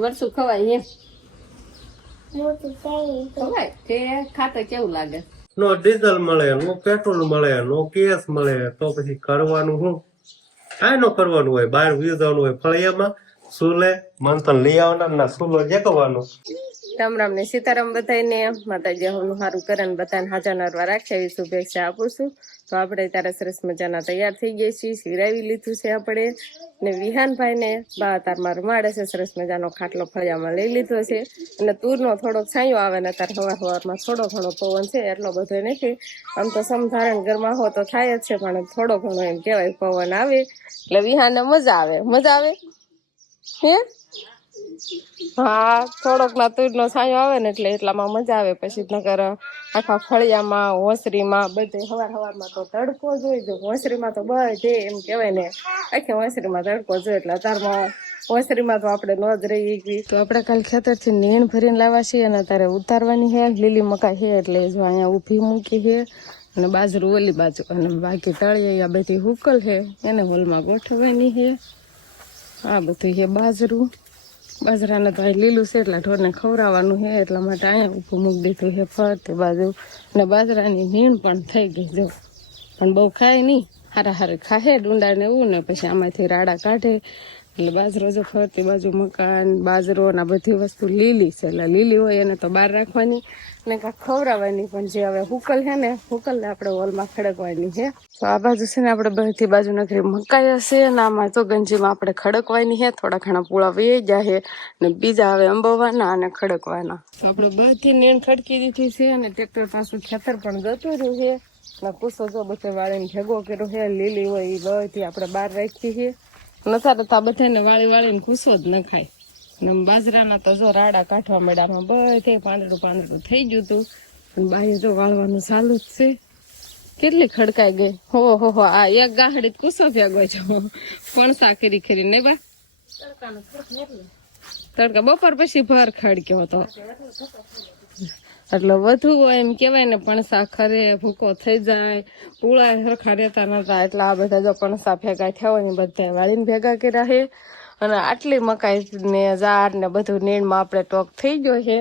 મરચું ખવાય એમ ખવાય તે ખાતે કેવું લાગે? નો ડીઝલ મળે, નો પેટ્રોલ મળે, નો ગેસ મળે, તો પછી કરવાનું શું? કાંઈ નો કરવાનું હોય, બહાર વી જવાનું હોય ફળિયામાં, સુલે મંથન લઈ આવવાના ના સુલો જગવાનો. રામ રામ ને સીતારામ બધાને માતાજી હું સારું કરે ને બધાને હાજર નરવા રાખે એવી શુભેચ્છા આપું છું. તો આપણે ત્યારે સરસ મજાના તૈયાર થઈ ગયા છીએ, સિરાવી લીધું છે આપણે ને વિહાનભાઈ ને બા તારમાં રૂમાડે છે, સરસ મજાનો ખાટલો ફળિયામાં લઈ લીધો છે અને તુરનો થોડોક છાંયો આવે ને તાર સવારમાં થોડો ઘણો પવન છે, એટલો બધો નથી. આમ તો સમધારણ ઘરમાં હો તો થાય જ છે, પણ થોડો ઘણો એમ કહેવાય પવન આવે એટલે વિહાને મજા આવે. મજા આવે હે? હા, થોડોક ના તુર નો છાંયો આવે ને એટલે એટલામાં મજા આવે. પછી નગર આખા ફળિયામાં હોસરીમાં બધે હવારમાં તો તડકો જોઈ જો, હોસરીમાં તો બધે એમ કેવાય ને આખી હોસરીમાં તડકો જોઈ એટલે અત્યારમાં હોસરીમાં તો આપણે ન જ રહી ગઈ. તો આપણે કાલ ખેતર થી નીણ ભરીને લાવવા છીએ અને અત્યારે ઉતારવાની છે. લીલી મકાઈ છે એટલે જો અહીંયા ઊભી મૂકી છે અને બાજરું ઓલી બાજુ અને બાકી તળિયે આ બધી હુકલ છે એને હોલમાં ગોઠવવાની છે. આ બધું છે બાજરું. બાજરાને તો અહીં લીલું છે એટલે ઢોરને ખવડાવવાનું છે, એટલા માટે અહીંયા ઊભું મૂકી દીધું છે ફરતી બાજુ. અને બાજરાની નીણ પણ થઈ ગઈ જો, પણ બહુ ખાય નહીં, હારા હારે ખાહે ડુંડા ને એવું ને પછી આમાંથી રાડા કાઢે એટલે બાજરો જો ફરતી બાજુ મકાન બાજરો ને બધી વસ્તુ લીલી છે એટલે લીલી હોય એને તો બહાર રાખવાની ને કાંઈક ખવડાવવાની. પણ જે હવે હુકલ છે ને હુકલને આપણે હોલમાં ખડકવાની છે. તો આ બાજુ છે ને આપણે બધી બાજુ નકરી મકાઈ હશે અને આમાં તો ગંજીમાં આપણે ખડકવાની છે. થોડા ઘણા પૂળા વહી જાય ને બીજા હવે અંબવાના અને ખડકવાના. તો આપણે બધી નીણ ખડકી દીધી છે અને ટ્રેક્ટર પાછું ખેતર પણ જતું રહ્યું છે ને કુસો જો બધે વાળીને ભેગો કર્યો છે. લીલી હોય એ બધી આપણે બહાર રાખી છે. નતા તો બધાને વાળીને ખુશો જ ન ખાય. અને બાજરાના તો જો રાડા કાઢવા મેળામાં બધે પાંદડું થઈ ગયું હતું અને બાહ્ય જો વાળવાનું ચાલુ જ છે. કેટલી ખડકાઈ ગઈ હો આ એક ગાહડી કુસો ભેગો છો પણસા કરી નહીં બા તડકા બપોર પછી ભર ખડક્યો હતો એટલે વધુ એમ કેવાય ને પણસા ખરે ભૂકો થઈ જાય પૂળા સરખા રહેતા નતા એટલે આ બધા જો પણસા ભેગા થયા હોય ને બધા વાળીને ભેગા કર્યા છે. અને આટલી મકાઈ ને ઝાડ ને બધું નીણમાં આપણે ટોક થઈ ગયો છે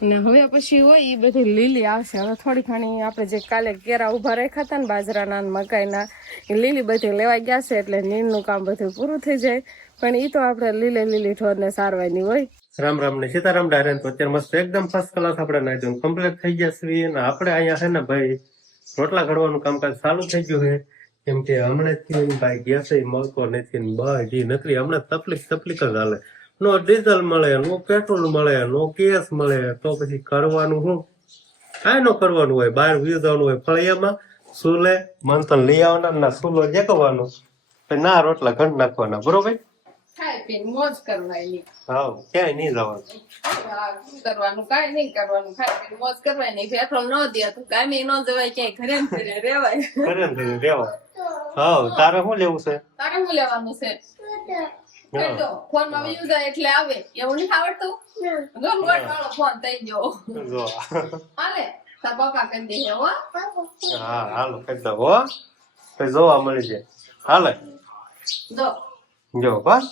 અને હવે પછી હોય એ બધી લીલી આવશે. હવે થોડી ઘણી આપણે જે કાલે કેરા ઉભા રાખ્યા હતા ને બાજરાના મકાઈના એ લીલી બધી લેવાઈ ગયા છે એટલે નીણનું કામ બધું પૂરું થઈ જાય. પણ એ તો આપણે લીલી ઢોરને સારવાની હોય. રામ રામ ને સીતારામ ડાયરેન તો અત્યારે મસ્ત એકદમ ફર્સ્ટ ક્લાસ આપણે નાઈ કમ્પ્લીટ થઈ ગયા છીએ ને આપણે અહીંયા છે ને ભાઈ રોટલા ઘડવાનું કામકાજ ચાલુ થઈ ગયું છે. કેમ કે હમણાં ભાઈ ગેસ મળતો નથી ને બધી નકરી હમણાં તકલીફ જ હાલે. નો ડીઝલ મળે, નો પેટ્રોલ મળે, નો ગેસ મળે, તો પછી કરવાનું શું? કાંઈ નો કરવાનું હોય, બહાર વી જવાનું હોય ફળિયામાં, સુલે મંથન લઈ આવવાના ના સુલો જગવાનો ના રોટલા ઘડ નાખવાના. બરોબર? ખાઈ પીને મોજ કરવાની. હા, ક્યાંય નહીં જવાનું. કરવાનું કાંઈ નહીં કરવાનું, ખાઈ પીને મોજ કરવાની. પેટ્રોલ ન દે તો કાંઈ ન જવાય ક્યાંય ઘરે ને ઘરે રેવાય. ઘરે ને ઘરે રેવાય. હા, તારે શું લેવું છે? તારે શું લેવાનું છે? ફોન માં વ્યૂ જાય એટલે આવે એવું નહીં આવડતું? જો લોટ વાળો ફોન થઈ ગયો. જો હાલે તાર પપ્પા કરી દે હો. હા હાલો કરી દો હો. પછી જોવા મળી જાય. હાલે જો બસ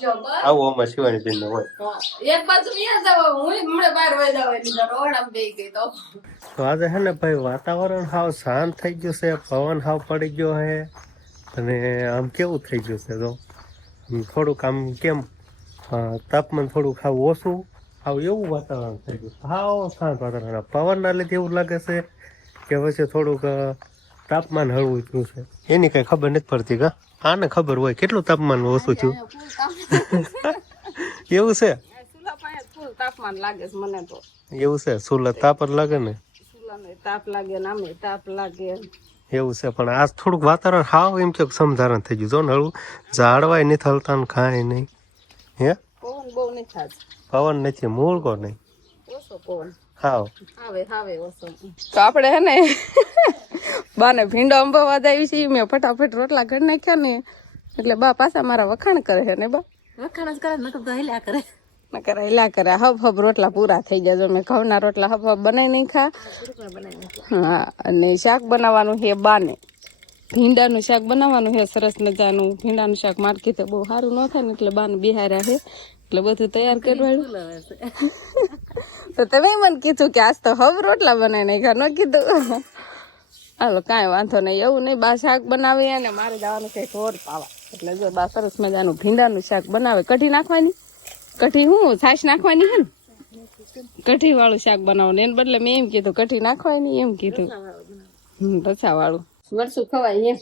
આવું અમારે શિવાની બેન ને હોય. એક બાજુ અહીંયા જાવ હું હમણાં બહાર વઈ જાવ એટલે રોડામાં બેહી ગઈ તો આજે હે ને ભાઈ વાતાવરણ હાવ શાંત થઈ ગયું છે, પવન હાવ પડી ગયો છે અને આમ કેવું થઈ ગયું છે તો થોડુંક આમ કેમ તાપમાન થોડુંક હાવ ઓછું હાવ એવું વાતાવરણ થઈ ગયું. હાવ શાંત વાતાવરણ. પવનના લીધે એવું લાગે છે કે પછી થોડુંક તાપમાન હળવું થયું છે. એની કઈ ખબર નથી પડતી કા આને ખબર હોય કેટલું તાપમાન ઓછું થયું. એવું છે તાપમાન લાગે છે મને તો. એવું છે સુલા તાપ જ લાગે ને. સુલાને તાપ લાગે ને આમે તાપ લાગે એવું છે. પણ આજ થોડુંક વાતાવરણ હાવ એમ કે સમધારણ થઈ ગયું જો ને હળવું. ઝાડવાય નથી હલતા ને કાંઈ નહીં. હે પવન બહુ નથી થાતો. પવન નથી મૂળ કો નહીં ઓછો પવન હાવ આવે ઓછો. તો આપણે હે ને બાને ભીંડો અંબાવાદ આવી છે મેં ફટાફટ રોટલા ઘર નાખ્યા ને એટલે બા પાછા મારા વખાણ કરે છે ને બા વખાણ જ કરે નકર હેલા કરે હબ રોટલા પૂરા થઈ જાય. મેં ઘઉંના રોટલા હબ બનાવી નહીં ખા. હા અને શાક બનાવવાનું છે બાને ભીંડાનું શાક બનાવવાનું છે સરસ મજાનું. ભીંડાનું શાક માર્કેટે બહુ સારું ન થાય ને એટલે બાને બિહાર્યા છે એટલે બધું તૈયાર કરવાનું. તો તમે મને કીધું કે આજ તો હવે રોટલા બનાવી નાખ્યા, ન કીધું? હાલો કાંઈ વાંધો નહીં, એવું નહીં. બા શાક બનાવે અને મારે જવાનું છે ઢોર પાવા. એટલે જો બા સરસ મજાનું ભીંડાનું શાક બનાવે. કઢી નાખવાની, કઢી હું છાશ નાખવાની છે ને, કઢી વાળું શાક બનાવવાનું. એને બદલે મેં એમ કીધું કઢી નાખવાની, એમ કીધું. રસા વાળું મરચું ખવાય એમ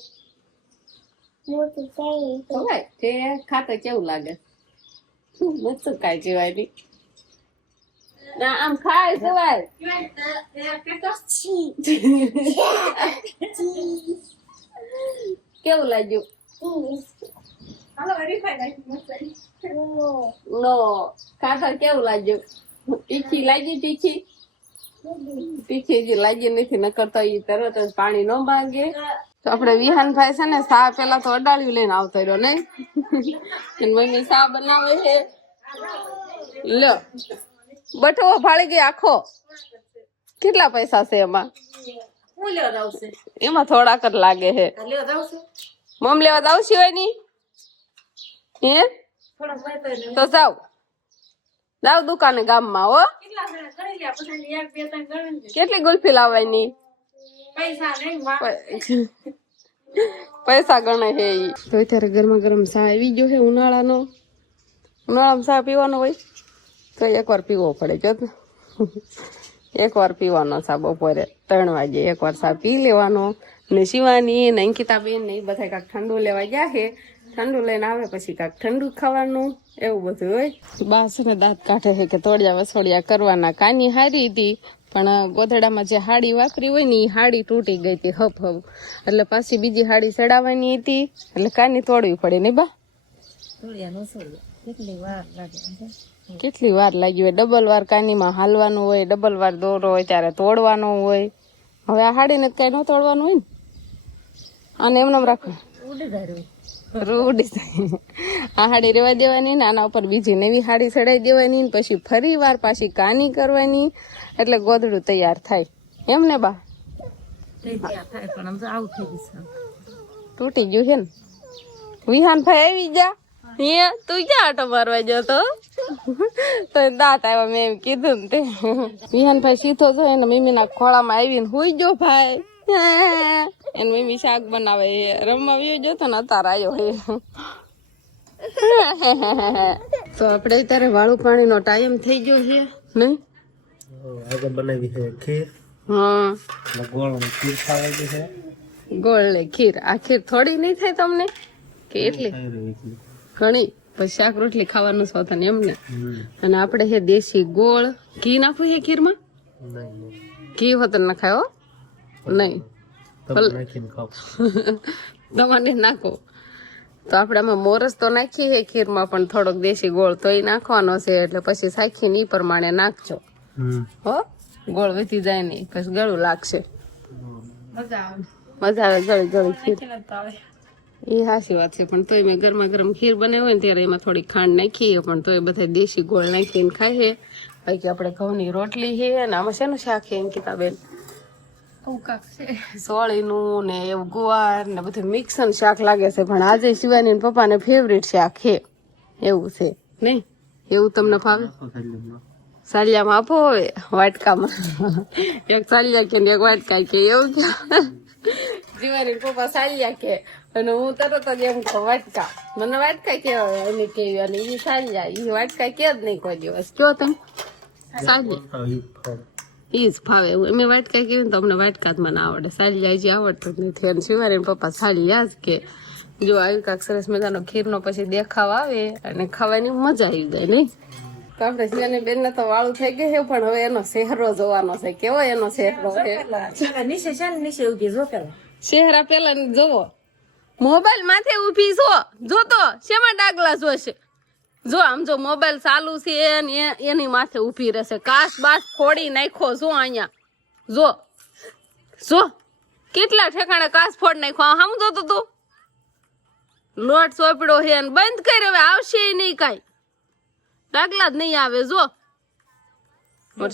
ખવાય તે ખાતે કેવું લાગે? મરચું કાંઈ જેવાય નહીં. ના આમ ખાય જવાય. કેવું લાગ્યું? નો ખાતા કેવું લાગ્યું? તીખી લાગી? તીખી જે લાગી નથી, નકર તો ઈ તરત જ પાણી ન માંગે. તો આપડે વિહાનભાઈ છે ને સા પેલા તો અડાળ્યું લઈને આવતો રહ્યો નહીં. મમ્મી સા બનાવે છે. લો બટવો ભાળી ગઈ આખો. કેટલા પૈસા છે એમાં? એમાં થોડાક જ લાગે છે. મમ લેવા જાવ સિવાય ની હે તો જાવ દુકાને ગામમાં. હો કેટલી ગુલ્ફી લાવવાની? પૈસા ગણે છે ઈ. તો અત્યારે ગરમા ગરમ ચા આવી ગયો છે. ઉનાળામાં ચા પીવાનો હોય તો એકવાર પીવો પડે. જો એકવાર પીવાનો ચા બપોરે 3 વાગે એકવાર ચા પી લેવાનો. ને શિવાની ને અંકિતાબેન ને એ બધા કાંક ઠંડુ લેવા ગયા છે. ઠંડુ લઈને આવે પછી કાંક ઠંડુ ખાવાનું, એવું બધું હોય. બાસ ને દાંત કાઢે છે કે તોડિયા વસોડિયા કરવાના. કાની હારી હતી પણ ગોધડામાં જે હાડી વાપરી હોય ને એ હાડી તૂટી ગઈ હતી હપ. એટલે પાછી બીજી હાડી ચડાવવાની હતી એટલે કાની તોડવી પડે ને બા. કેટલી વાર લાગી હોય. ડબલ વાર કાનીમાં હાલવાનું હોય, ડબલ વાર દોરો હોય ત્યારે તોડવાનો હોય. હવે આ હાડીને કઈ ન તોડવાનું હોય ને, આને એમને રાખવું રૂડી જાય. આ હાડી રેવા દેવાની ને આના ઉપર બીજી નવી હાડી ચડાવી દેવાની ને પછી ફરી વાર પાછી કાની કરવાની એટલે ગોદડું તૈયાર થાય. એમ ને બા? તૂટી ગયું છે ને. વિહાનભાઈ આવી જા. તું ક્યાં આટો મારવા જતો? તો દાંત આવ્યા મેં એમ કીધું ને તે. વિહાનભાઈ સીધો છે એને મમ્મી ના ખોળામાં આવીને હુઈ ગયો ભાઈ. એને મમ્મી શાક બનાવે રમવા આવ્યો જતો ને અત્યારે આવ્યો હે. તો આપડે અત્યારે વાળું પાણી નો ટાઈમ થઈ ગયો છે નહીં? આગળ બનાવી છે ખીર. હા ગોળ ખીર ખાવાની છે. ગોળ ને ખીર. આ ખીર થોડી નહીં થાય તમને કે એટલી ઘણી? પછી શાક રોટલી ખાવાનું સોથન એમને. અને આપડે છે દેશી ગોળ. ઘી નાખવું છે ખીરમાં? ઘી હોત નખાય હો નહીં. તમારે નાખો તો આપડે આમાં મોરસ તો નાખીએ છે ખીરમાં પણ થોડોક દેશી ગોળ તો એ નાખવાનો છે. એટલે પછી સાખીને ઈ પ્રમાણે નાખજો હો. ગોળ વધી જાય નહીં પછી ગળું લાગશે. મજા આવે ગળી ખીર. એ સાચી વાત છે પણ તોય મેં ગરમા ગરમ ખીર બનાવી હોય ને ત્યારે એમાં થોડી ખાંડ નાખીએ પણ તોય બધા દેશી ગોળ નાખીને ખાય છે. બાકી આપણે ઘઉંની રોટલી છે અને આમાં શેનું શાક છે અંકિતાબેન? સોળીનું ને એવું ગુવાર ને બધું મિક્સ શાક લાગે છે પણ આજે શિવાની પપ્પાને ફેવરિટ શાક છે એવું છે નહીં? એવું તમને ભાવે? સાલિયામાં આપો હવે વાટકામાં. એક સાલિયા કે એક વાટકા કે એવું કે જીવાની પપ્પા સાલિયા કે અને હું તરત જ એમ કહું વાટકા. મને વાટકા કેવાય અમે કેવી અને એ સાલિયા. એ વાટકા કે જ નહીં કોઈ દિવસ. કયો તમે સાલિયા? ઈ જ ફાવે. અમે વાટકા કેવી ને તો અમને વાટકા જ મને આવડે. સાલિયા જે આવડતું જ નથી. અને શિવાની પપ્પા સાલિયા જ કે. જો આવી કાંક સરસ મજાનો ખીરનો પછી દેખાવ આવે અને ખાવાની મજા આવી જાય નહીં? તો આપણે શિવાની બેન ને તો વાળું થઈ ગયું છે પણ હવે એનો ચહેરો જોવાનો છે. કેવો એનો ચહેરો છે? ચહેરા પેલા જોવો. મોબાઈલ માથે ઉભી છો જોતો શેમાં ડાગલા જોશે? જો આમ જો મોબાઈલ ચાલુ છે ને એની માથે ઉભી રહેશે. કાચ બાસ ફોડી નાખો. જો અહીંયા જો કેટલા ઠેકાણે કાચ ફોડ નાખો. આમ જોતો તું લોટ સોપડો હે ને બંધ કરી. હવે આવશે નહીં કાંઈ ડાગલા જ નહીં આવે. જો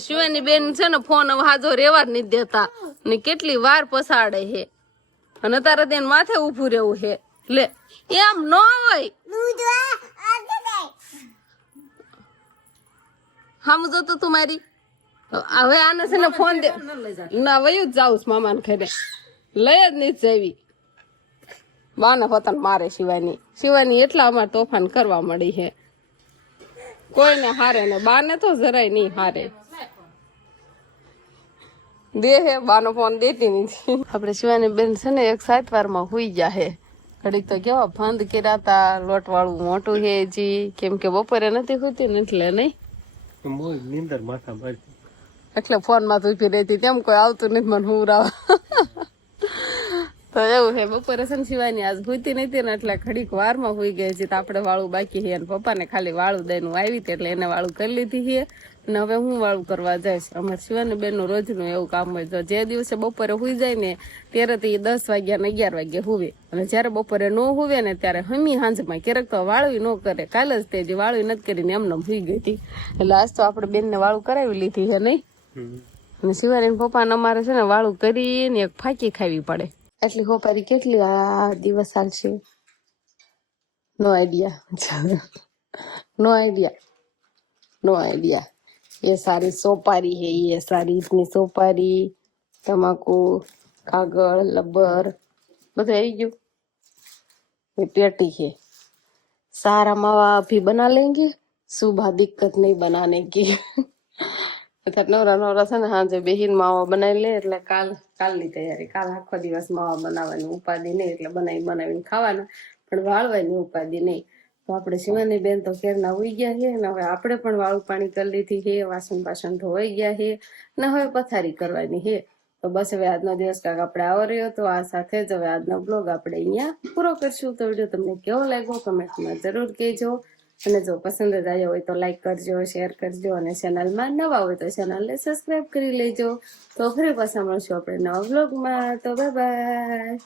શિવાની બેન છે ને ફોન હવે હાજો રેવા જ નથી દેતા ને કેટલી વાર પસાડે છે અને તારે તેને માથે ઉભું રહેવું છે. લે એમ ન હોય. હામું જોતું તું મારી હવે આને છે ને ફોન દે ના વયું જ જાઉં મામાને ઘરે લઈ જ નહીં જવી બાને પોતાને મારે શિવાની એટલા અમારે તોફાન કરવા મળી છે કોઈને હારે ને બાને તો જરાય નહીં હારે દે હે બાનો ફોન દેતી નથી આપણે શિવાની બેન છે ને એક સાતવારમાં હુઈ ગયા હે ઘડીક તો કેવા ભંધ કર્યા તા લોટ વાળું મોટું હે જી કેમ કે બપોરે નથી હોતી ને એટલે નહીં નીંદર માથા મારતી એટલે ફોન માં તો ઉભી રહેતી તેમ કોઈ આવતું નથી મને હુવરાવા તો એવું છે બપોરે છે ને શિવાની આજ ભૂતી નથી ને એટલે ઘડીક વારમાં હુઈ ગઈ છે તો આપણે વાળું બાકી છે અને પપ્પાને ખાલી વાળું દઈને આવી હતી એટલે એને વાળું કરી લીધી છે અને હવે હું વાળું કરવા જઈશ અમારે શિવાની બેન નું રોજનું એવું કામ હોય તો જે દિવસે બપોરે હુઈ જાય ને ત્યારે તો એ 10 વાગ્યા ને 11 વાગ્યા હુવે અને જયારે બપોરે ન હુવે ને ત્યારે હમી હાંજમાં ક્યારેક તો વાળું ન કરે કાલે જ તે વાળું નથી કરીને એમને હુઈ ગઈ હતી એટલે આજ તો આપણે બેન ને વાળું કરાવી લીધી છે નહીં અને શિવાની પપ્પાને અમારે છે ને વાળું કરીને એક ફાંકી ખાવી પડે એટલી હોપારી કેટલી આ દિવસ ચાલશે નો આઈડિયા ये सारी सोपारी है ये सारी इतनी सोपारी तम्बाकू कागड़ लबर બધું આવી ગયું ये पेटी है सारा मावा अभी बना लेंगे सुबह दिक्कत नहीं बनाने की નવરા છે ને હાજે બેહીન માવા બનાવી લે એટલે કાલની તૈયારી કાલ આખો દિવસ માવા બનાવવાની ઉપાધિ નહીં એટલે બનાવીને ખાવાના પણ વાળવાની ઉપાધિ નહીં તો આપણે શિવાની બેન તો કેરના ઉઈ ગયા છે ને હવે આપણે પણ વાળું પાણી કરી લીધી છે વાસણ ધોવાઈ ગયા છે ને હવે પથારી કરવાની છે તો બસ હવે આજનો દિવસ કાંક આપણે આવો રહ્યો તો આ સાથે જ હવે આજનો બ્લોગ આપણે અહીંયા પૂરો કરશું તો વિડીયો તમને કેવો લાગ્યો કમેન્ટમાં જરૂર કહેજો અને જો પસંદ જ આવ્યો હોય તો લાઈક કરજો શેર કરજો અને ચેનલમાં નવા હોય તો ચેનલને સબસ્ક્રાઇબ કરી લેજો તો ફરી પાછા મળશું આપણે નવા બ્લોગમાં તો બાય બાય